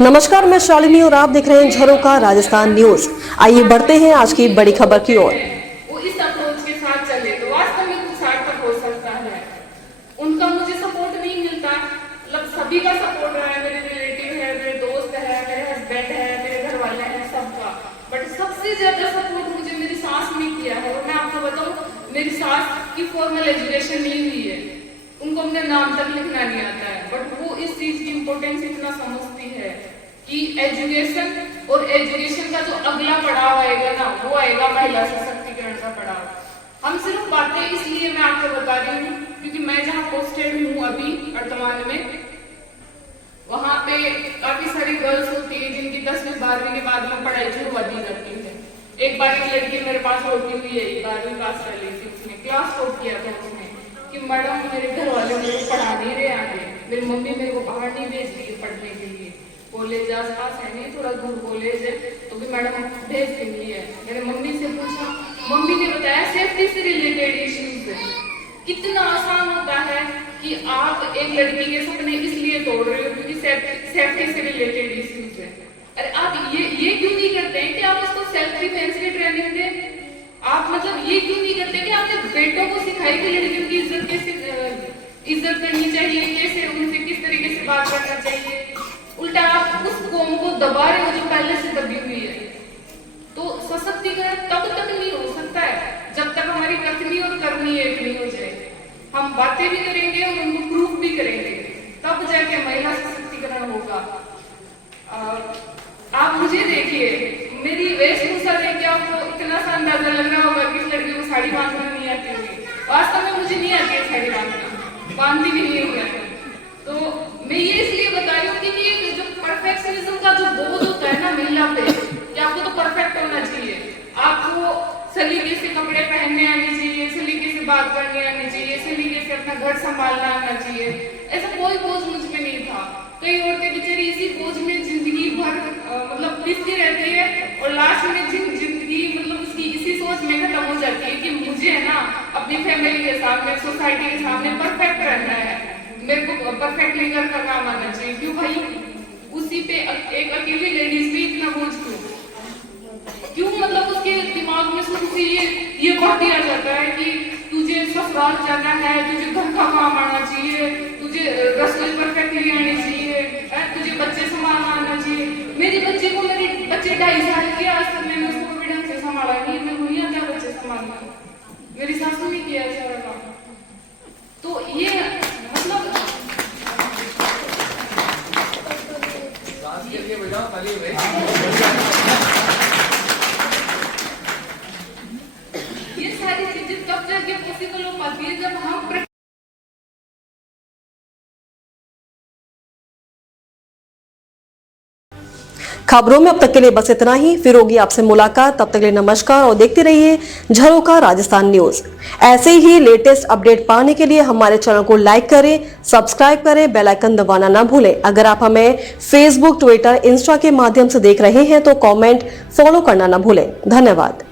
नमस्कार, मैं शालिनी और आप देख रहे हैं झरोखा राजस्थान न्यूज। आइए बढ़ते हैं आज की बड़ी खबर की ओर। वो इस अप्रोच के साथ चले तो वास्तव में कुछ सार्थक हो सकता है। उनका मुझे सपोर्ट नहीं मिलता, मतलब सभी का सपोर्ट रहा है, मेरे रिलेटिव है, मेरे दोस्त है, मेरे हस्बैंड है, मेरे घर वाले हैं, सबका। बट सबसे ज्यादा सपोर्ट मुझे मेरी सास ने किया है। और मैं आपको बताऊं, मेरी सास की फॉर्मल एजुकेशन नहीं हुई है, उनको अपने नाम तक लिखना नहीं आता है, बट वो इस चीज की इम्पोर्टेंस इतना समझती है कि एजुकेशन और एजुकेशन का जो अगला पड़ाव आएगा ना, वो आएगा महिला सशक्तिकरण का पड़ाव। हम सिर्फ बातें इसलिए मैं आपको बता रही हूँ क्योंकि मैं जहाँ पोस्टेड हूँ अभी वर्तमान में, वहां पे काफी सारी गर्ल्स होती है जिनकी 10वीं 12वीं के बाद में पढ़ाई शुरू दी जाती है। एक बार एक लड़की मेरे पास होती हुई है, 12वीं पास कर ली थी, उसने क्लास टॉप किया था उसने कि मैडम मेरे घर वाले मेरे को पढ़ा नहीं रहे आगे, मेरी मम्मी मेरे को बाहर नहीं भेज रही है पढ़ने के लिए, कॉलेज आस पास है नहीं, थोड़ा दूर कॉलेज है, तो भी मैडम भेज देंगी है। मैंने मम्मी से पूछा, मम्मी ने बताया सेफ्टी से रिलेटेड इश्यूज है। कितना आसान होता है कि आप एक लड़की के सपने इसलिए तोड़ रहे हो क्योंकि सेफ्टी से रिलेटेड इश्यूज है। अरे आप ये क्यों नहीं करते हैं कि आप उसको सेल्फ डिफेंस की ट्रेनिंग दें? आप मतलब ये क्यों नहीं करते कि आपने बेटों को सिखाई कि लड़कियों की इज्जत करनी चाहिए, कैसे उनसे किस तरीके से बात करना चाहिए। उल्टा आप उस कौम को दबा रहे हो जो पहले से दबी हुई है। तो सशक्तिकरण तब तक नहीं हो सकता है जब तक हमारी कथनी और करनी एक नहीं हो जाए। हम बातें भी करेंगे और उनको प्रूफ भी करेंगे, तब जाके महिला सशक्तिकरण होगा। आप मुझे देखिए, मेरी वेशभूषा देख के आपको इतना सा अंदाजा लग रहा होगा कि लड़की को साड़ी बांधना नहीं आती होगी। वास्तव में मुझे नहीं आती है साड़ी बांधना, बांधती भी नहीं हूँ। तो मैं ये इसलिए बता रही हूँ कि जो परफेक्शनिज्म का जो बोझ होता है ना महिला पे, कि आपको तो परफेक्ट होना चाहिए, आपको सलीके से कपड़े पहनने आने चाहिए, सलीके से बात करने आनी चाहिए, सलीके से अपना घर संभालना आना चाहिए। ऐसा कोई बोझ मुझ पे नहीं था। कई औरतें बेचारी इसी बोझ में जिंदगी भर मतलब पिसती रहती है और लास्ट में जिंदगी मतलब उसकी इसी सोच में खत्म हो जाती है कि मुझे है ना अपनी फैमिली के सामने, सोसाइटी के सामने परफेक्ट रहना है, मेरे को परफेक्टली घर का काम आना चाहिए। क्यों भाई, उसी पे एक अकेली लेडीज पे इतना बोझ क्यों? मतलब उसके दिमाग में शुरू से ये बात दिया जाता है कि तुझे ससुराल जाना है, तुझे घर का काम आना चाहिए, तुझे रसोई परफेक्टली आनी चाहिए, तुझे बच्चे संभालना आना चाहिए। मेरे बच्चे 2.5 साल के, आज तक मैंने उसको भी ढंग से संभाला नहीं, मैं नहीं आता बच्चे संभालना, मेरी सासू ने किया सारा काम। तो ये मतलब ये सारी चीजें तब जाके पॉसिबल हो पाती है जब हम खबरों में अब तक के लिए बस इतना ही। फिर होगी आपसे मुलाकात, तब तक के लिए नमस्कार और देखते रहिए झरोखा राजस्थान न्यूज। ऐसे ही लेटेस्ट अपडेट पाने के लिए हमारे चैनल को लाइक करें, सब्सक्राइब करें, बेल आइकन दबाना ना भूलें। अगर आप हमें फेसबुक, ट्विटर, इंस्टा के माध्यम से देख रहे हैं तो कमेंट, फॉलो करना ना भूलें। धन्यवाद।